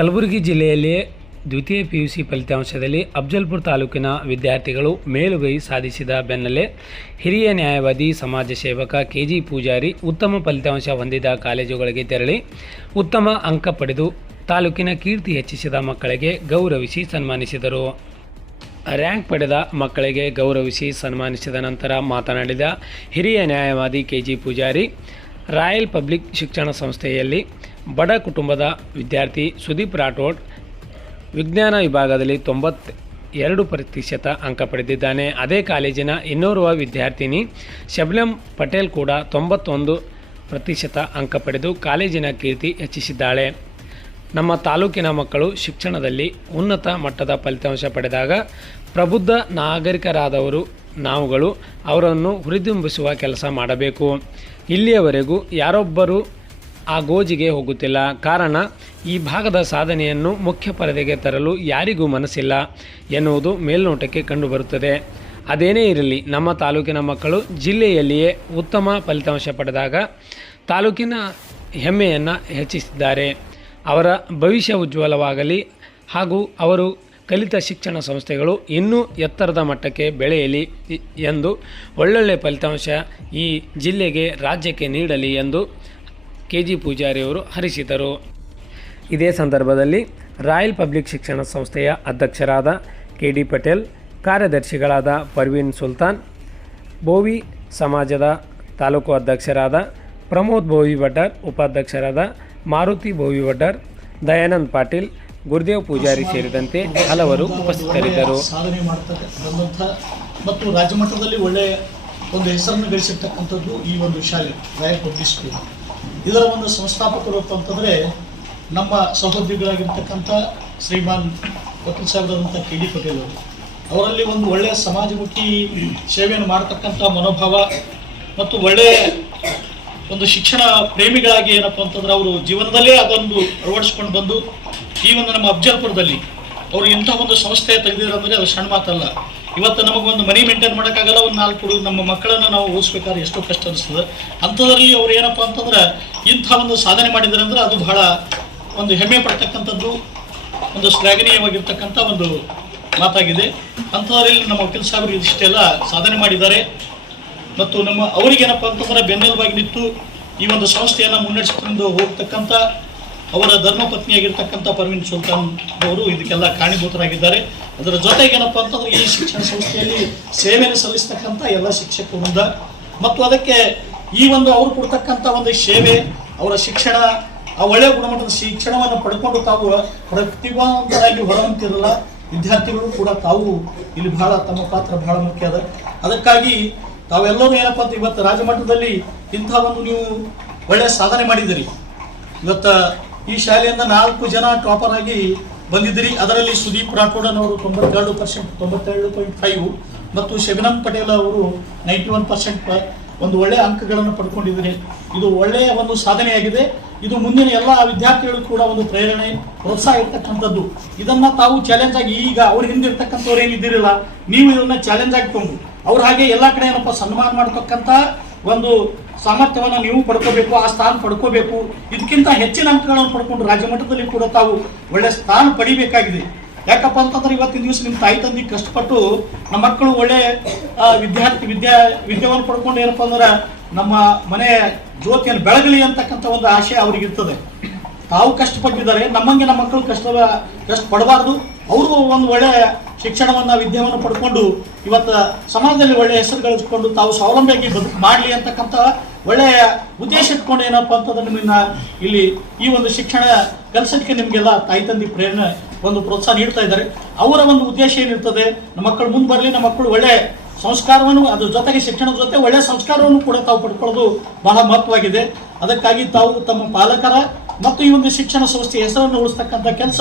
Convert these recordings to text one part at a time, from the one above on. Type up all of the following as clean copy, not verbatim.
ಕಲಬುರಗಿ ಜಿಲ್ಲೆಯಲ್ಲಿ ದ್ವಿತೀಯ PUC ಫಲಿತಾಂಶದಲ್ಲಿ ಅಫ್ಜಲ್ಪುರ ತಾಲೂಕಿನ ವಿದ್ಯಾರ್ಥಿಗಳು ಮೇಲುಗೈ ಸಾಧಿಸಿದ ಬೆನ್ನಲ್ಲೇ ಹಿರಿಯ ನ್ಯಾಯವಾದಿ ಸಮಾಜ ಸೇವಕ KG ಪೂಜಾರಿ ಉತ್ತಮ ಫಲಿತಾಂಶ ಹೊಂದಿದ ಕಾಲೇಜುಗಳಿಗೆ ತೆರಳಿ ಉತ್ತಮ ಅಂಕ ಪಡೆದು ತಾಲೂಕಿನ ಕೀರ್ತಿ ಹೆಚ್ಚಿಸಿದ ಮಕ್ಕಳಿಗೆ ಗೌರವಿಸಿ ಸನ್ಮಾನಿಸಿದರು. ರ್ಯಾಂಕ್ ಪಡೆದ ಮಕ್ಕಳಿಗೆ ಗೌರವಿಸಿ ಸನ್ಮಾನಿಸಿದ ನಂತರ ಮಾತನಾಡಿದ ಹಿರಿಯ ನ್ಯಾಯವಾದಿ KG ಪೂಜಾರಿ, ರಾಯಲ್ ಪಬ್ಲಿಕ್ ಶಿಕ್ಷಣ ಸಂಸ್ಥೆಯಲ್ಲಿ ಬಡ ಕುಟುಂಬದ ವಿದ್ಯಾರ್ಥಿ ಸುದೀಪ್ ರಾಠೋಡ್ ವಿಜ್ಞಾನ ವಿಭಾಗದಲ್ಲಿ 92% ಅಂಕ ಪಡೆದಿದ್ದಾನೆ. ಅದೇ ಕಾಲೇಜಿನ ಇನ್ನೋರ್ವ ವಿದ್ಯಾರ್ಥಿನಿ ಶಬ್ನಮ್ ಪಟೇಲ್ ಕೂಡ 91% ಅಂಕ ಪಡೆದು ಕಾಲೇಜಿನ ಕೀರ್ತಿ ಹೆಚ್ಚಿಸಿದ್ದಾಳೆ. ನಮ್ಮ ತಾಲೂಕಿನ ಮಕ್ಕಳು ಶಿಕ್ಷಣದಲ್ಲಿ ಉನ್ನತ ಮಟ್ಟದ ಫಲಿತಾಂಶ ಪಡೆದಾಗ ಪ್ರಬುದ್ಧ ನಾಗರಿಕರಾದವರು ನಾವುಗಳು ಅವರನ್ನು ಹುರಿದುಂಬಿಸುವ ಕೆಲಸ ಮಾಡಬೇಕು. ಇಲ್ಲಿಯವರೆಗೂ ಯಾರೊಬ್ಬರೂ ಆ ಗೋಜಿಗೆ ಹೋಗುತ್ತಿಲ್ಲ. ಕಾರಣ ಈ ಭಾಗದ ಸಾಧನೆಯನ್ನು ಮುಖ್ಯ ಪರದೆಗೆ ತರಲು ಯಾರಿಗೂ ಮನಸ್ಸಿಲ್ಲ ಎನ್ನುವುದು ಮೇಲ್ನೋಟಕ್ಕೆ ಕಂಡುಬರುತ್ತದೆ. ಅದೇನೇ ಇರಲಿ, ನಮ್ಮ ತಾಲೂಕಿನ ಮಕ್ಕಳು ಜಿಲ್ಲೆಯಲ್ಲಿಯೇ ಉತ್ತಮ ಫಲಿತಾಂಶ ಪಡೆದಾಗ ತಾಲೂಕಿನ ಹೆಮ್ಮೆಯನ್ನು ಹೆಚ್ಚಿಸಿದ್ದಾರೆ. ಅವರ ಭವಿಷ್ಯ ಉಜ್ವಲವಾಗಲಿ ಹಾಗೂ ಅವರು ಕಲಿತ ಶಿಕ್ಷಣ ಸಂಸ್ಥೆಗಳು ಇನ್ನೂ ಎತ್ತರದ ಮಟ್ಟಕ್ಕೆ ಬೆಳೆಯಲಿ ಎಂದು ಒಳ್ಳೊಳ್ಳೆ ಫಲಿತಾಂಶ ಈ ಜಿಲ್ಲೆಗೆ ರಾಜ್ಯಕ್ಕೆ ನೀಡಲಿ ಎಂದು KG ಪೂಜಾರಿಯವರು ಹರಿಸಿದರು. ಇದೇ ಸಂದರ್ಭದಲ್ಲಿ ರಾಯಲ್ ಪಬ್ಲಿಕ್ ಶಿಕ್ಷಣ ಸಂಸ್ಥೆಯ ಅಧ್ಯಕ್ಷರಾದ KD ಪಟೇಲ್, ಕಾರ್ಯದರ್ಶಿಗಳಾದ ಪರ್ವೀನ್ ಸುಲ್ತಾನ್, ಬೋವಿ ಸಮಾಜದ ತಾಲೂಕು ಅಧ್ಯಕ್ಷರಾದ ಪ್ರಮೋದ್ ಬೋವಿ ವಡ್ಡರ್, ಉಪಾಧ್ಯಕ್ಷರಾದ ಮಾರುತಿ ಬೋವಿ ವಡ್ಡರ್, ದಯಾನಂದ್ ಪಾಟೀಲ್, ಗುರುದೇವ್ ಪೂಜಾರಿ ಸೇರಿದಂತೆ ಹಲವರು ಉಪಸ್ಥಿತರಿದ್ದರು. ಸಾಧನೆ ಬಂದಂಥ ಮತ್ತು ರಾಜ್ಯ ಮಟ್ಟದಲ್ಲಿ ಒಳ್ಳೆಯ ಒಂದು ಹೆಸರನ್ನು ಗಳಿಸಿರ್ತಕ್ಕಂಥದ್ದು ಈ ಒಂದು ಶಾಲೆ ರಾಯಲ್ ಪಬ್ಲಿಕ್ ಸ್ಕೂಲ್. ಇದರ ಒಂದು ಸಂಸ್ಥಾಪಕರು ಅಂತಂದರೆ ನಮ್ಮ ಸಹೋದ್ಯೋಗಿಗಳಾಗಿರ್ತಕ್ಕಂಥ ಶ್ರೀಮಾನ್ ವಕೀಲ್ ಸಾಹೇಬರಾದಂಥ KD ಪಟೇಲ್ ಅವರು. ಅವರಲ್ಲಿ ಒಂದು ಒಳ್ಳೆಯ ಸಮಾಜಮುಖಿ ಸೇವೆಯನ್ನು ಮಾಡತಕ್ಕಂಥ ಮನೋಭಾವ ಮತ್ತು ಒಳ್ಳೆಯ ಒಂದು ಶಿಕ್ಷಣ ಪ್ರೇಮಿಗಳಾಗಿ ಏನಪ್ಪ ಅಂತಂದ್ರೆ ಅವರು ಜೀವನದಲ್ಲೇ ಅದೊಂದು ಅಳವಡಿಸ್ಕೊಂಡು ಬಂದು ಈ ಒಂದು ನಮ್ಮ ಅಫ್ಜಲ್ಪುರದಲ್ಲಿ ಅವರು ಇಂಥ ಒಂದು ಸಂಸ್ಥೆ ತೆಗೆದಿರೋದ್ರೆ ಅದು ಸಣ್ಣ ಮಾತಲ್ಲ. ಇವತ್ತು ನಮಗೊಂದು ಮನಿ ಮೇಂಟೈನ್ ಮಾಡೋಕ್ಕಾಗಲ್ಲ, ಒಂದು 4 ನಮ್ಮ ಮಕ್ಕಳನ್ನು ನಾವು ಓದಿಸ್ಬೇಕಾದ್ರೆ ಎಷ್ಟೋ ಕಷ್ಟ ಅನಿಸ್ತದೆ. ಅಂಥದ್ರಲ್ಲಿ ಅವ್ರು ಏನಪ್ಪ ಅಂತಂದ್ರೆ ಇಂಥ ಒಂದು ಸಾಧನೆ ಮಾಡಿದ್ದಾರೆ ಅಂದರೆ ಅದು ಬಹಳ ಒಂದು ಹೆಮ್ಮೆ ಪಡ್ತಕ್ಕಂಥದ್ದು, ಒಂದು ಶ್ಲಾಘನೀಯವಾಗಿರ್ತಕ್ಕಂಥ ಒಂದು ಮಾತಾಗಿದೆ. ಅಂಥದ್ರಲ್ಲಿ ನಮ್ಮ ವಕೀಲ್ ಸಾಹೇಬರು ಇಷ್ಟೆಲ್ಲ ಸಾಧನೆ ಮಾಡಿದ್ದಾರೆ ಮತ್ತು ನಮ್ಮ ಅವರಿಗೇನಪ್ಪ ಅಂತಂದ್ರೆ ಬೆನ್ನೆಲುಬಾಗಿ ನಿಂತು ಈ ಒಂದು ಸಂಸ್ಥೆಯನ್ನು ಮುನ್ನಡೆಸಿಕೊಂಡು ಹೋಗ್ತಕ್ಕಂಥ ಅವರ ಧರ್ಮಪತ್ನಿಯಾಗಿರ್ತಕ್ಕಂಥ ಪರ್ವೀನ್ ಸುಲ್ತಾನ್ ಅವರು ಇದಕ್ಕೆಲ್ಲ ಕಾರಣೀಭೂತರಾಗಿದ್ದಾರೆ. ಅದರ ಜೊತೆಗೆ ಏನಪ್ಪ ಅಂತಂದ್ರೆ ಈ ಶಿಕ್ಷಣ ಸಂಸ್ಥೆಯಲ್ಲಿ ಸೇವೆಯನ್ನು ಸಲ್ಲಿಸ್ತಕ್ಕಂಥ ಎಲ್ಲ ಶಿಕ್ಷಕರಿಂದ ಮತ್ತು ಅದಕ್ಕೆ ಈ ಒಂದು ಅವರು ಕೊಡ್ತಕ್ಕಂಥ ಒಂದು ಸೇವೆ, ಅವರ ಶಿಕ್ಷಣ, ಆ ಒಳ್ಳೆಯ ಗುಣಮಟ್ಟದ ಶಿಕ್ಷಣವನ್ನು ಪಡ್ಕೊಂಡು ತಾವು ಪ್ರತಿಭಾವಂತರಾಗಿ ಹೊರಹೊಮ್ಮುತ್ತಿರಲ್ಲ ವಿದ್ಯಾರ್ಥಿಗಳು ಕೂಡ ತಾವು ಇಲ್ಲಿ ಬಹಳ ತಮ್ಮ ಪಾತ್ರ ಬಹಳ ಮುಖ್ಯ ಅದ. ಅದಕ್ಕಾಗಿ ತಾವೆಲ್ಲರೂ ಏನಪ್ಪ ಅಂತ ಇವತ್ತು ರಾಜ್ಯ ಮಟ್ಟದಲ್ಲಿ ಇಂಥ ಒಂದು ನೀವು ಒಳ್ಳೆಯ ಸಾಧನೆ ಮಾಡಿದ್ದೀರಿ. ಇವತ್ತು ಈ ಶಾಲೆಯಿಂದ 4 ಜನ ಟಾಪರ್ ಆಗಿ ಬಂದಿದ್ದೀರಿ. ಅದರಲ್ಲಿ ಸುದೀಪ್ ರಾಠೋಡನವರು 92%, 97.5 ಮತ್ತು ಶಬ್ನಮ್ ಪಟೇಲ್ ಅವರು 91% ಒಂದು ಒಳ್ಳೆಯ ಅಂಕಗಳನ್ನು ಪಡ್ಕೊಂಡಿದ್ದೀರಿ. ಇದು ಒಳ್ಳೆಯ ಒಂದು ಸಾಧನೆಯಾಗಿದೆ. ಇದು ಮುಂದಿನ ಎಲ್ಲ ವಿದ್ಯಾರ್ಥಿಗಳು ಕೂಡ ಒಂದು ಪ್ರೇರಣೆ, ಪ್ರೋತ್ಸಾಹ ಇರ್ತಕ್ಕಂಥದ್ದು. ಇದನ್ನ ತಾವು ಚಾಲೆಂಜ್ ಆಗಿ ಈಗ ಅವ್ರ ಹಿಂದೆ ಇರ್ತಕ್ಕಂಥವ್ರು ಏನಿದ್ದೀರಲ್ಲ, ನೀವು ಇದನ್ನ ಚಾಲೆಂಜ್ ಆಗಿ ತಗೊಂಡು ಅವ್ರ ಹಾಗೆ ಎಲ್ಲ ಕಡೆ ಏನಪ್ಪ ಸನ್ಮಾನ ಮಾಡ್ತಕ್ಕಂಥ ಒಂದು ಸಾಮರ್ಥ್ಯವನ್ನು ನೀವು ಪಡ್ಕೋಬೇಕು, ಆ ಸ್ಥಾನ ಪಡ್ಕೋಬೇಕು. ಇದಕ್ಕಿಂತ ಹೆಚ್ಚಿನ ಅಂಕಗಳನ್ನು ಪಡ್ಕೊಂಡು ರಾಜ್ಯ ಮಟ್ಟದಲ್ಲಿ ಕೂಡ ತಾವು ಒಳ್ಳೆಯ ಸ್ಥಾನ ಪಡಿಬೇಕಾಗಿದೆ. ಯಾಕಪ್ಪ ಅಂತಂದ್ರೆ ಇವತ್ತಿನ ದಿವಸ ನಿಮ್ಮ ತಾಯಿ ತಂದೆ ಕಷ್ಟಪಟ್ಟು ನಮ್ಮ ಮಕ್ಕಳು ಒಳ್ಳೆ ವಿದ್ಯಾವನ್ನು ಪಡ್ಕೊಂಡು ಏನಪ್ಪ ಅಂದ್ರೆ ನಮ್ಮ ಮನೆ ಜ್ಯೋತಿಯನ್ನು ಬೆಳಗಲಿ ಅಂತಕ್ಕಂಥ ಒಂದು ಆಶೆ ಅವ್ರಿಗಿರ್ತದೆ. ತಾವು ಕಷ್ಟಪಟ್ಟಿದ್ದಾರೆ, ನಮ್ಮಂಗೆ ನಮ್ಮ ಮಕ್ಕಳು ಕಷ್ಟಪಡಬಾರ್ದು. ಅವರು ಒಂದು ಒಳ್ಳೆಯ ಶಿಕ್ಷಣವನ್ನು ವಿದ್ಯೆಯನ್ನು ಪಡ್ಕೊಂಡು ಇವತ್ತು ಸಮಾಜದಲ್ಲಿ ಒಳ್ಳೆಯ ಹೆಸರು ಗಳಿಸ್ಕೊಂಡು ತಾವು ಸ್ವಾವಲಂಬಿಯಾಗಿ ಬದುಕು ಮಾಡಲಿ ಅಂತಕ್ಕಂಥ ಒಳ್ಳೆಯ ಉದ್ದೇಶ ಇಟ್ಕೊಂಡು ಏನಪ್ಪ ಅಂತಂದ್ರೆ ನಿಮ್ಮನ್ನ ಇಲ್ಲಿ ಈ ಒಂದು ಶಿಕ್ಷಣ ಕೆಲಸಕ್ಕೆ ನಿಮಗೆಲ್ಲ ತಾಯಿ ತಂದೆ ಪ್ರೇರಣೆ ಒಂದು ಪ್ರೋತ್ಸಾಹ ನೀಡ್ತಾ ಇದ್ದಾರೆ. ಅವರ ಒಂದು ಉದ್ದೇಶ ಏನಿರ್ತದೆ, ನಮ್ಮ ಮಕ್ಕಳು ಮುಂದೆ ಬರಲಿ, ನಮ್ಮ ಮಕ್ಕಳು ಒಳ್ಳೆಯ ಸಂಸ್ಕಾರವನ್ನು, ಅದ್ರ ಜೊತೆಗೆ ಶಿಕ್ಷಣದ ಜೊತೆ ಒಳ್ಳೆಯ ಸಂಸ್ಕಾರವನ್ನು ಕೂಡ ತಾವು ಪಡ್ಕೊಳ್ಳೋದು ಬಹಳ ಮಹತ್ವವಾಗಿದೆ. ಅದಕ್ಕಾಗಿ ತಾವು ತಮ್ಮ ಪಾಲಕರ ಮತ್ತು ಈ ಒಂದು ಶಿಕ್ಷಣ ಸಂಸ್ಥೆಯ ಹೆಸರನ್ನು ಉಳಿಸ್ತಕ್ಕಂಥ ಕೆಲಸ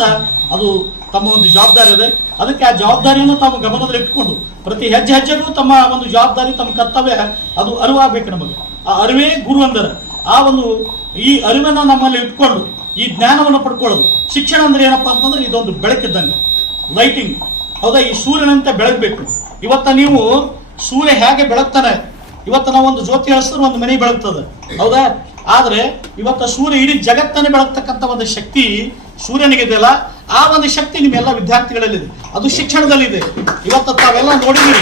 ಅದು ತಮ್ಮ ಒಂದು ಜವಾಬ್ದಾರಿ ಇದೆ. ಅದಕ್ಕೆ ಆ ಜವಾಬ್ದಾರಿಯನ್ನು ತಾವು ಗಮನದಲ್ಲಿ ಇಟ್ಕೊಂಡು ಪ್ರತಿ ಹೆಜ್ಜೆಗೂ ತಮ್ಮ ಒಂದು ಜವಾಬ್ದಾರಿ, ತಮ್ಮ ಕರ್ತವ್ಯ ಅದು ಅರಿವಾಗಬೇಕು. ನಮಗೆ ಆ ಅರಿವೇ ಗುರು ಅಂದರೆ ಆ ಒಂದು ಈ ಅರಿವನ್ನು ನಮ್ಮಲ್ಲಿ ಇಟ್ಕೊಂಡು ಈ ಜ್ಞಾನವನ್ನು ಪಡ್ಕೊಳ್ಳೋದು. ಶಿಕ್ಷಣ ಅಂದ್ರೆ ಏನಪ್ಪಾ ಅಂತಂದ್ರೆ ಇದೊಂದು ಬೆಳಕಿದ್ದಂಗೆ, ಲೈಟಿಂಗ್. ಹೌದಾ? ಈ ಸೂರ್ಯನಂತೆ ಬೆಳಗಬೇಕು. ಇವತ್ತ ನೀವು ಸೂರ್ಯ ಹೇಗೆ ಬೆಳಗ್ತಾನೆ, ಇವತ್ತು ನಾವು ಒಂದು ಜ್ಯೋತಿ ಹಚ್ಚಿದ್ರೆ ಒಂದು ಮನೆ ಬೆಳಗ್ತದೆ, ಹೌದಾ? ಆದರೆ ಇವತ್ತು ಸೂರ್ಯ ಇಡೀ ಜಗತ್ತನ್ನೇ ಬೆಳಗ್ತಕ್ಕಂಥ ಒಂದು ಶಕ್ತಿ ಸೂರ್ಯನಿಗಿದೆಯಲ್ಲ, ಆ ಒಂದು ಶಕ್ತಿ ನಿಮ್ಮೆಲ್ಲ ವಿದ್ಯಾರ್ಥಿಗಳಲ್ಲಿದೆ, ಅದು ಶಿಕ್ಷಣದಲ್ಲಿದೆ. ಇವತ್ತು ತಾವೆಲ್ಲ ನೋಡಿದ್ದೀರಿ,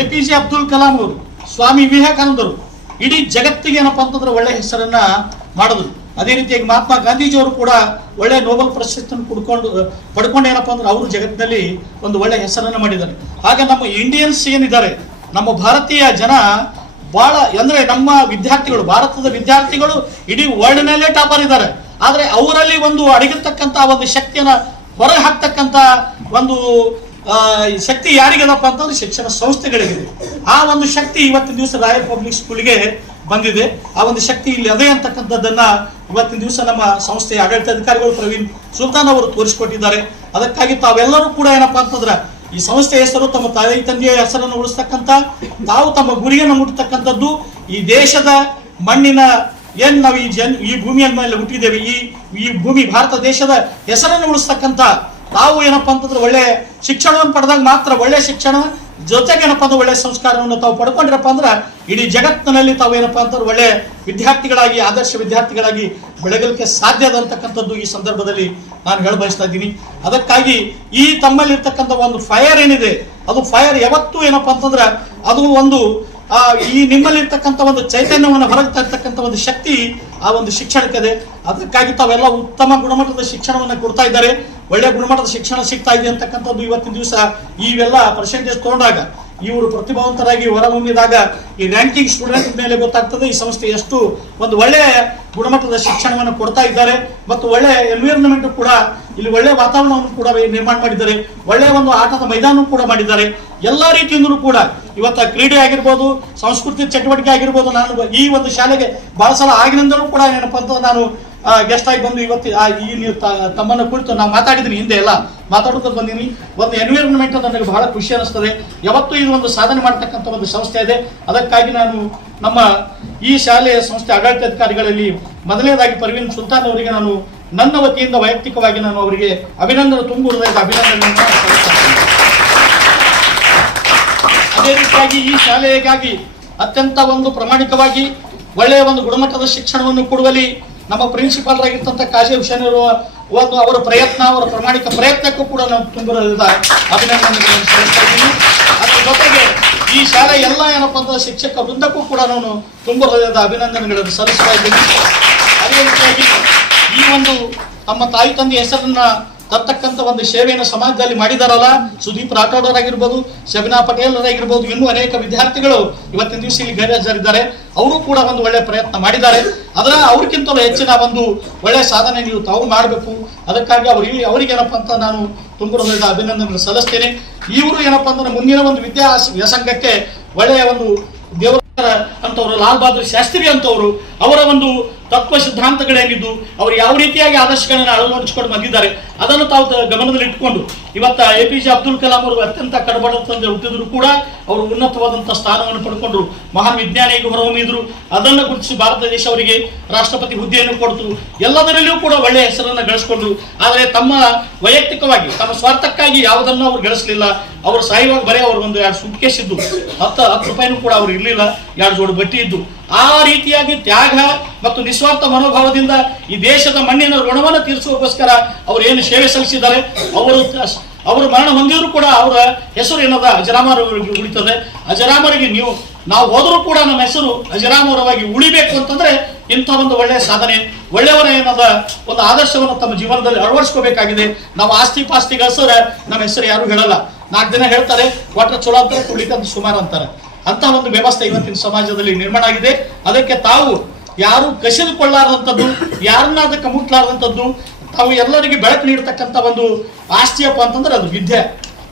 APJ ಅಬ್ದುಲ್ ಕಲಾಂ ಅವರು, ಸ್ವಾಮಿ ವಿವೇಕಾನಂದರು ಇಡೀ ಜಗತ್ತಿಗೆ ಏನಪ್ಪಾ ಅಂತಂದ್ರೆ ಒಳ್ಳೆ ಹೆಸರನ್ನ ಮಾಡಿದ್ರು. ಅದೇ ರೀತಿಯಾಗಿ ಮಹಾತ್ಮ ಗಾಂಧೀಜಿಯವರು ಕೂಡ ಒಳ್ಳೆ ನೋಬೆಲ್ ಪ್ರಶಸ್ತಿಯನ್ನು ಪಡ್ಕೊಂಡು ಏನಪ್ಪಾ ಅಂದ್ರೆ ಅವರು ಜಗತ್ತಿನಲ್ಲಿ ಒಂದು ಒಳ್ಳೆ ಹೆಸರನ್ನ ಮಾಡಿದ್ದಾರೆ. ಹಾಗೆ ನಮ್ಮ ಇಂಡಿಯನ್ಸ್ ಏನಿದ್ದಾರೆ, ನಮ್ಮ ಭಾರತೀಯ ಜನ ಬಹಳ ಅಂದ್ರೆ ನಮ್ಮ ವಿದ್ಯಾರ್ಥಿಗಳು, ಭಾರತದ ವಿದ್ಯಾರ್ಥಿಗಳು ಇಡೀ ವರ್ಲ್ಡ್ನಲ್ಲೇ ಟಾಪರ್ ಇದ್ದಾರೆ. ಆದ್ರೆ ಅವರಲ್ಲಿ ಒಂದು ಅಡಗಿರ್ತಕ್ಕಂಥ ಒಂದು ಶಕ್ತಿಯನ್ನ ಹೊರಗೆ ಹಾಕ್ತಕ್ಕಂಥ ಒಂದು ಶಕ್ತಿ ಯಾರಿಗದಪ್ಪ ಅಂತಂದ್ರೆ ಶಿಕ್ಷಣ ಸಂಸ್ಥೆಗಳಿಗಿದೆ. ಆ ಒಂದು ಶಕ್ತಿ ಇವತ್ತಿನ ದಿವಸ ರಾಯಲ್ ಪಬ್ಲಿಕ್ ಸ್ಕೂಲ್ಗೆ ಬಂದಿದೆ. ಆ ಒಂದು ಶಕ್ತಿ ಇಲ್ಲಿ ಅದೇ ಅಂತಕ್ಕಂಥದ್ದನ್ನ ಇವತ್ತಿನ ದಿವಸ ನಮ್ಮ ಸಂಸ್ಥೆಯ ಆಡಳಿತಾಧಿಕಾರಿಗಳು ಪ್ರವೀಣ್ ಸುಲ್ತಾನ್ ಅವರು ತೋರಿಸಿಕೊಟ್ಟಿದ್ದಾರೆ. ಅದಕ್ಕಾಗಿ ತಾವೆಲ್ಲರೂ ಕೂಡ ಏನಪ್ಪಾ ಅಂತಂದ್ರೆ ಈ ಸಂಸ್ಥೆ ಹೆಸರು ತಮ್ಮ ತಾಯಿ ತಂದೆಯ ಹೆಸರನ್ನು ಉಳಿಸ್ತಕ್ಕಂಥ, ತಾವು ತಮ್ಮ ಗುರಿಯನ್ನು ಮುಟ್ಟತಕ್ಕಂಥದ್ದು, ಈ ದೇಶದ ಮಣ್ಣಿನ ಏನ್ ನಾವು ಈ ಭೂಮಿಯ ಮೇಲೆ ಹುಟ್ಟಿದ್ದೇವೆ, ಈ ಭೂಮಿ ಭಾರತ ದೇಶದ ಹೆಸರನ್ನು ಉಳಿಸ್ತಕ್ಕಂಥ ತಾವು ಏನಪ್ಪಾ ಅಂತಂದ್ರೆ ಒಳ್ಳೆ ಶಿಕ್ಷಣವನ್ನು ಪಡೆದಾಗ ಮಾತ್ರ ಒಳ್ಳೆ ಶಿಕ್ಷಣ ಜೊತೆಗೆ ಏನಪ್ಪಾ ಅಂದ್ರೆ ಒಳ್ಳೆ ಸಂಸ್ಕಾರವನ್ನು ತಾವು ಪಡ್ಕೊಂಡಿರಪ್ಪ ಅಂದ್ರೆ ಇಡೀ ಜಗತ್ತಿನಲ್ಲಿ ತಾವು ಏನಪ್ಪಾ ಅಂತಂದ್ರೆ ಒಳ್ಳೆ ವಿದ್ಯಾರ್ಥಿಗಳಾಗಿ, ಆದರ್ಶ ವಿದ್ಯಾರ್ಥಿಗಳಾಗಿ ಬೆಳಗಲಿಕ್ಕೆ ಸಾಧ್ಯ ಅಂತಕ್ಕಂಥದ್ದು ಈ ಸಂದರ್ಭದಲ್ಲಿ ನಾನು ಹೇಳ ಬಯಸ್ತಾ ಇದ್ದೀನಿ. ಅದಕ್ಕಾಗಿ ಈ ತಮ್ಮಲ್ಲಿರ್ತಕ್ಕಂಥ ಒಂದು ಫೈರ್ ಏನಿದೆ, ಅದು ಫೈರ್ ಯಾವತ್ತೂ ಏನಪ್ಪಾ ಅಂತಂದ್ರೆ ಅದು ಒಂದು ಈ ನಿಮ್ಮಲ್ಲಿರ್ತಕ್ಕಂಥ ಒಂದು ಚೈತನ್ಯವನ್ನು ಹೊರಗೆ ತರ್ತಕ್ಕಂಥ ಒಂದು ಶಕ್ತಿ ಆ ಒಂದು ಶಿಕ್ಷಣಕ್ಕಿದೆ. ಅದಕ್ಕಾಗಿ ತಾವೆಲ್ಲ ಉತ್ತಮ ಗುಣಮಟ್ಟದ ಶಿಕ್ಷಣವನ್ನು ಕೊಡ್ತಾ ಇದ್ದಾರೆ, ಒಳ್ಳೆ ಗುಣಮಟ್ಟದ ಶಿಕ್ಷಣ ಸಿಗ್ತಾ ಇದೆ ಅಂತಕ್ಕಂಥದ್ದು ಇವತ್ತಿನ ದಿವಸ ಇವೆಲ್ಲ ಪರ್ಸೆಂಟೇಜ್ ತಗೊಂಡಾಗ, ಇವರು ಪ್ರತಿಭಾವಂತರಾಗಿ ಹೊರಹೊಮ್ಮಿದಾಗ ಈ ರ್ಯಾಂಕಿಂಗ್ ಸ್ಟೂಡೆಂಟ್ ಮೇಲೆ ಗೊತ್ತಾಗ್ತದೆ ಈ ಸಂಸ್ಥೆ ಎಷ್ಟು ಒಂದು ಒಳ್ಳೆಯ ಗುಣಮಟ್ಟದ ಶಿಕ್ಷಣವನ್ನು ಕೊಡ್ತಾ ಇದ್ದಾರೆ. ಮತ್ತು ಒಳ್ಳೆಯ ಎನ್ವಿರಾನ್ಮೆಂಟ್ ಕೂಡ ಇಲ್ಲಿ ಒಳ್ಳೆಯ ವಾತಾವರಣವನ್ನು ಕೂಡ ನಿರ್ಮಾಣ ಮಾಡಿದ್ದಾರೆ, ಒಳ್ಳೆಯ ಒಂದು ಆಟದ ಮೈದಾನ ಕೂಡ ಮಾಡಿದ್ದಾರೆ. ಎಲ್ಲ ರೀತಿಯಿಂದಲೂ ಕೂಡ ಇವತ್ತು ಕ್ರೀಡೆ ಆಗಿರ್ಬೋದು, ಸಂಸ್ಕೃತಿ ಚಟುವಟಿಕೆ ಆಗಿರ್ಬೋದು, ನಾನು ಈ ಒಂದು ಶಾಲೆಗೆ ಬಹಳ ಸಲ ಆಗಿನಿಂದಲೂ ಕೂಡ ಏನಪ್ಪಾ ಅಂತ ನಾನು ಗೆಸ್ಟ್ ಆಗಿ ಬಂದು ಇವತ್ತು ಈ ನೀವು ತಮ್ಮನ್ನು ಕುರಿತು ನಾವು ಮಾತಾಡಿದ್ದೀನಿ, ಹಿಂದೆ ಎಲ್ಲ ಮಾತಾಡ್ಕೊಂಡು ಬಂದೀನಿ. ಒಂದು ಎನ್ವಿರಾನ್ಮೆಂಟ್ ನನಗೆ ಬಹಳ ಖುಷಿ ಅನಿಸ್ತದೆ. ಯಾವತ್ತೂ ಇದು ಒಂದು ಸಾಧನೆ ಮಾಡ್ತಕ್ಕಂಥ ಒಂದು ಸಂಸ್ಥೆ ಇದೆ. ಅದಕ್ಕಾಗಿ ನಾನು ನಮ್ಮ ಈ ಶಾಲೆಯ ಸಂಸ್ಥೆ ಆಡಳಿತಾಧಿಕಾರಿಗಳಲ್ಲಿ ಮೊದಲನೇದಾಗಿ ಪ್ರವೀಣ್ ಸುಲ್ತಾನ್ ಅವರಿಗೆ ನಾನು ನನ್ನ ವತಿಯಿಂದ ವೈಯಕ್ತಿಕವಾಗಿ ನಾನು ಅವರಿಗೆ ಅಭಿನಂದನೆ, ತುಂಬ ಹೃದಯದ ಅಭಿನಂದನೆಯನ್ನು ಸಲ್ಲಿಸ್ತೇನೆ. ಅದೇ ರೀತಿಯಾಗಿ ಈ ಶಾಲೆಗಾಗಿ ಅತ್ಯಂತ ಒಂದು ಪ್ರಾಮಾಣಿಕವಾಗಿ ಒಳ್ಳೆಯ ಒಂದು ಗುಣಮಟ್ಟದ ಶಿಕ್ಷಣವನ್ನು ಕೊಡುವಲ್ಲಿ ನಮ್ಮ ಪ್ರಿನ್ಸಿಪಾಲ್ ಆಗಿರ್ತಂಥ ಕಾಜಿ ಹುಸೇನ್ ಒಂದು ಅವರ ಪ್ರಯತ್ನ, ಅವರ ಪ್ರಾಮಾಣಿಕ ಪ್ರಯತ್ನಕ್ಕೂ ಕೂಡ ನಾವು ತುಂಬ ಅಭಿನಂದನೆಗಳನ್ನು ಸಲ್ಲಿಸ್ತಾ ಇದ್ದೀನಿ. ಅದರ ಜೊತೆಗೆ ಈ ಶಾಲೆ ಎಲ್ಲ ಏನಪ್ಪ ಅಂತ ಶಿಕ್ಷಕ ವೃಂದಕ್ಕೂ ಕೂಡ ನಾನು ತುಂಬ ಹೃದಯದ ಅಭಿನಂದನೆಗಳನ್ನು ಸಲ್ಲಿಸ್ತಾ ಇದ್ದೀನಿ. ಅದೇ ರೀತಿಯಾಗಿ ಈ ಒಂದು ತಮ್ಮ ತಾಯಿ ತಂದೆ ಹೆಸರನ್ನ ತರ್ತಕ್ಕಂಥ ಒಂದು ಸೇವೆಯನ್ನು ಸಮಾಜದಲ್ಲಿ ಮಾಡಿದಾರಲ್ಲ, ಸುದೀಪ್ ರಾಠೋಡ್ ಅವರಾಗಿರ್ಬೋದು, ಶಬಿನಾ ಪಟೇಲ್ ಅವರಾಗಿರ್ಬೋದು, ಇನ್ನೂ ಅನೇಕ ವಿದ್ಯಾರ್ಥಿಗಳು ಇವತ್ತಿನ ದಿವಸ ಇಲ್ಲಿ ಗೈರಾಜರಿದ್ದಾರೆ. ಅವರು ಕೂಡ ಒಂದು ಒಳ್ಳೆಯ ಪ್ರಯತ್ನ ಮಾಡಿದ್ದಾರೆ. ಅದರ ಅವ್ರಿಗಿಂತಲೂ ಹೆಚ್ಚಿನ ಒಂದು ಒಳ್ಳೆಯ ಸಾಧನೆ ನೀವು ತಾವು ಮಾಡಬೇಕು. ಅದಕ್ಕಾಗಿ ಅವರಿಗೇನಪ್ಪ ಅಂತ ನಾನು ತುಂಬ ಹೃದಯದ ಅಭಿನಂದನೆ ಸಲ್ಲಿಸ್ತೇನೆ. ಇವರು ಏನಪ್ಪಾ ಅಂದ್ರೆ ಮುಂದಿನ ಒಂದು ವ್ಯಾಸಂಗಕ್ಕೆ ಒಳ್ಳೆಯ ಒಂದು ದೇವರ ಅಂತವರು, ಲಾಲ್ ಬಹದ್ದೂರ್ ಶಾಸ್ತ್ರಿ ಅಂತವರು, ಅವರ ಒಂದು ತತ್ವ ಸಿದ್ಧಾಂತಗಳೇನಿದ್ದು ಅವರು ಯಾವ ರೀತಿಯಾಗಿ ಆದರ್ಶಗಳನ್ನು ಅಳವಡಿಸಿಕೊಂಡು ಬಂದಿದ್ದಾರೆ ಅದನ್ನು ತಾವು ಗಮನದಲ್ಲಿ ಇಟ್ಕೊಂಡು ಇವತ್ತು APJ ಅಬ್ದುಲ್ ಕಲಾಂ ಅವರು ಅತ್ಯಂತ ಕಡಬಡತಂದೆ ಹುಟ್ಟಿದ್ರು ಕೂಡ ಅವರು ಉನ್ನತವಾದಂತಹ ಸ್ಥಾನವನ್ನು ಪಡ್ಕೊಂಡ್ರು, ಮಹಾನ್ ವಿಜ್ಞಾನಿಗೆ ಹೊರಹೊಮ್ಮಿದ್ರು. ಅದನ್ನು ಗುರುತಿಸಿ ಭಾರತ ದೇಶ ಅವರಿಗೆ ರಾಷ್ಟ್ರಪತಿ ಹುದ್ದೆಯನ್ನು ಕೊಡ್ತು. ಎಲ್ಲದರಲ್ಲಿಯೂ ಕೂಡ ಒಳ್ಳೆಯ ಹೆಸರನ್ನು ಗಳಿಸ್ಕೊಂಡ್ರು. ಆದರೆ ತಮ್ಮ ವೈಯಕ್ತಿಕವಾಗಿ ತಮ್ಮ ಸ್ವಾರ್ಥಕ್ಕಾಗಿ ಯಾವುದನ್ನು ಅವ್ರು ಗಳಿಸಲಿಲ್ಲ. ಅವರು ಸಾಯುವಾಗ ಬರೀ ಅವ್ರು ಒಂದು 2 ಸೂಟ್ಕೇಸ್ ಇದ್ದು, 10 ರೂಪಾಯಿನೂ ಕೂಡ ಅವ್ರು ಇರಲಿಲ್ಲ, 2 ಜೋಡಿ ಬಟ್ಟೆ ಇದ್ದು. ಆ ರೀತಿಯಾಗಿ ತ್ಯಾಗ ಮತ್ತು ನಿಸ್ವಾರ್ಥ ಮನೋಭಾವದಿಂದ ಈ ದೇಶದ ಮಣ್ಣಿನ ಋಣವನ್ನು ತೀರಿಸುವಗೋಸ್ಕರ ಅವರು ಏನು ಸೇವೆ ಸಲ್ಲಿಸಿದ್ದಾರೆ, ಅವರು ಮರಣ ಹೊಂದಿದ್ರು ಕೂಡ ಅವರ ಹೆಸರು ಏನದ ಅಜರಾಮರವಾಗಿ ಉಳಿತದೆ. ಅಜರಾಮರಿಗೆ ನಾವು ಹೋದರೂ ಕೂಡ ನಮ್ಮ ಹೆಸರು ಅಜರಾಮರವಾಗಿ ಉಳಿಬೇಕು ಅಂತಂದ್ರೆ ಇಂಥ ಒಂದು ಒಳ್ಳೆಯ ಸಾಧನೆ, ಒಳ್ಳೆಯವರ ಏನದ ಒಂದು ಆದರ್ಶವನ್ನು ತಮ್ಮ ಜೀವನದಲ್ಲಿ ಅಳವಡಿಸ್ಕೋಬೇಕಾಗಿದೆ. ನಾವು ಆಸ್ತಿ ಪಾಸ್ತಿ ಗಳಿಸಿದ್ರೆ ನಮ್ಮ ಹೆಸರು ಯಾರು ಹೇಳಲ್ಲ. 4 ದಿನ ಹೇಳ್ತಾರೆ, ಒಟ್ಟ ಚಲೋ ಅಂತಾರೆ, ಕುಡ್ಲಿಕ್ಕಂತ ಸುಮಾರು ಅಂತಾರೆ. ಅಂತ ಒಂದು ವ್ಯವಸ್ಥೆ ಇವತ್ತಿನ ಸಮಾಜದಲ್ಲಿ ನಿರ್ಮಾಣ ಆಗಿದೆ. ಅದಕ್ಕೆ ತಾವು ಯಾರು ಕಸಿದುಕೊಳ್ಳಾರದಂಥದ್ದು, ಯಾರನ್ನ ಅದಕ್ಕೆ ಮುಟ್ಲಾರದಂಥದ್ದು, ತಾವು ಎಲ್ಲರಿಗೆ ಬೆಳಕು ನೀಡತಕ್ಕಂಥ ಒಂದು ಆಸ್ತಿಯಪ್ಪ ಅಂತಂದ್ರೆ ಅದು ವಿದ್ಯೆ.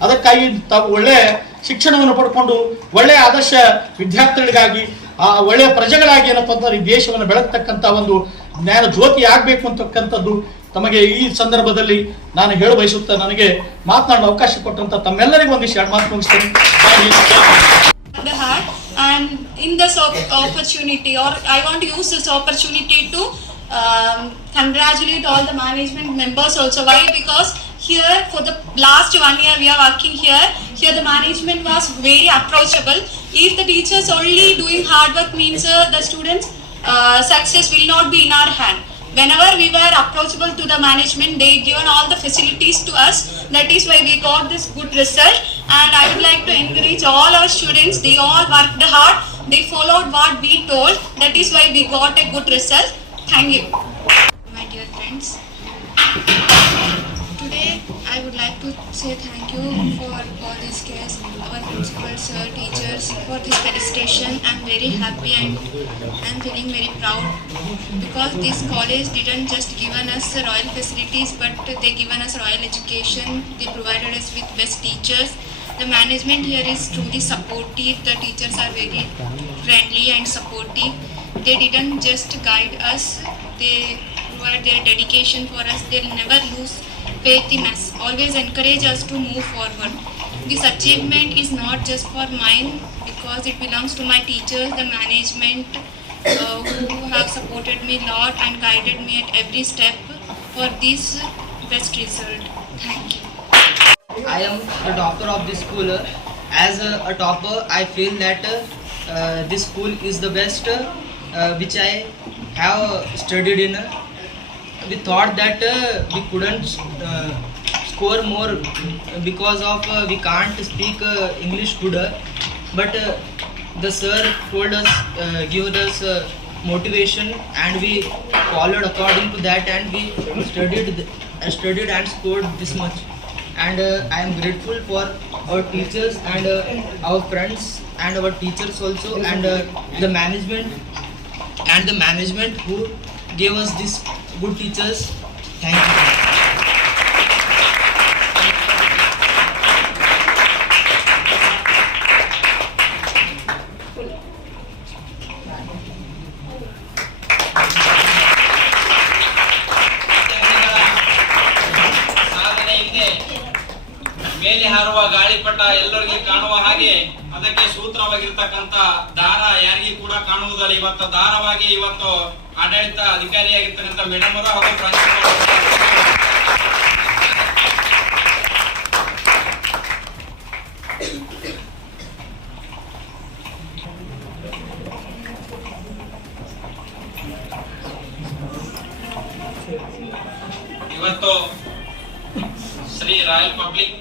ಅದಕ್ಕಾಗಿ ತಾವು ಒಳ್ಳೆಯ ಶಿಕ್ಷಣವನ್ನು ಪಡ್ಕೊಂಡು ಒಳ್ಳೆಯ ಆದರ್ಶ ವಿದ್ಯಾರ್ಥಿಗಳಿಗಾಗಿ ಒಳ್ಳೆಯ ಪ್ರಜೆಗಳಾಗಿ ಏನಪ್ಪ ಅಂತಂದ್ರೆ ಈ ದೇಶವನ್ನು ಬೆಳಗ್ತಕ್ಕಂಥ ಒಂದು ಜ್ಞಾನ ಜ್ಯೋತಿ ಆಗಬೇಕು ಅಂತಕ್ಕಂಥದ್ದು ತಮಗೆ ಈ ಸಂದರ್ಭದಲ್ಲಿ ನಾನು ಹೇಳ ಬಯಸುತ್ತಾ ನನಗೆ ಮಾತನಾಡಲು ಅವಕಾಶ ಕೊಟ್ಟಂತ ತಮ್ಮೆಲ್ಲರಿಗೂ ಒಂದಿಷ್ಟು 2 ಮಾತು ಮುಗಿಸ್ತೇನೆ. And in this opportunity, or I want to use this opportunity to congratulate all the management members also. Why? Because here for the last 1 year we are working here. Here the management was very approachable. If the teachers only doing hard work means the students success will not be in our hand. Whenever we were approachable to the management, they given all the facilities to us. That is why we got this good result. And I would like to encourage all our students. They all worked hard. They followed what we told. That is why we got a good result. Thank you. My dear friends, today I would like to say thank you for all these guests, our principals, teachers, for this felicitation. I'm very happy and I'm feeling very proud because this college didn't just given us royal facilities, but they given us royal education. They provided us with best teachers. The management here is truly supportive. The teachers are very friendly and supportive. They didn't just guide us, they provide their dedication for us. They'll never lose faith in us, always encourage us to move forward. This achievement is not just for mine because it belongs to my teachers, the management who have supported me a lot and guided me at every step for this best result. Thank you. I am the topper of this school. As a topper, I feel that this school is the best which I have studied in. We thought that we couldn't score more because of we can't speak English good, but the sir told us, give us motivation, and we followed according to that, and we studied and scored this much. And I am grateful for our teachers and our friends and our teachers also, and the management who gave us these good teachers. Thank you. ಮೇಲೆ ಹಾರುವ ಗಾಳಿಪಟ ಎಲ್ಲರಿಗೆ ಕಾಣುವ ಹಾಗೆ ಅದಕ್ಕೆ ಸೂತ್ರವಾಗಿರ್ತಕ್ಕಂಥ ದಾರ ಯಾರಿಗೂ ಕೂಡ ಕಾಣುವುದಿಲ್ಲ. ಇವತ್ತು ದಾರವಾಗಿ ಇವತ್ತು ಆಡಳಿತ ಅಧಿಕಾರಿಯಾಗಿರ್ತಕ್ಕಂಥ ಮೇಡಮ್ ಅವರು ಹಾಗೂ ಪ್ರಿನ್ಸಿಪಾಲ್ ಇವತ್ತು ಶ್ರೀ ರಾಯಲ್ ಪಬ್ಲಿಕ್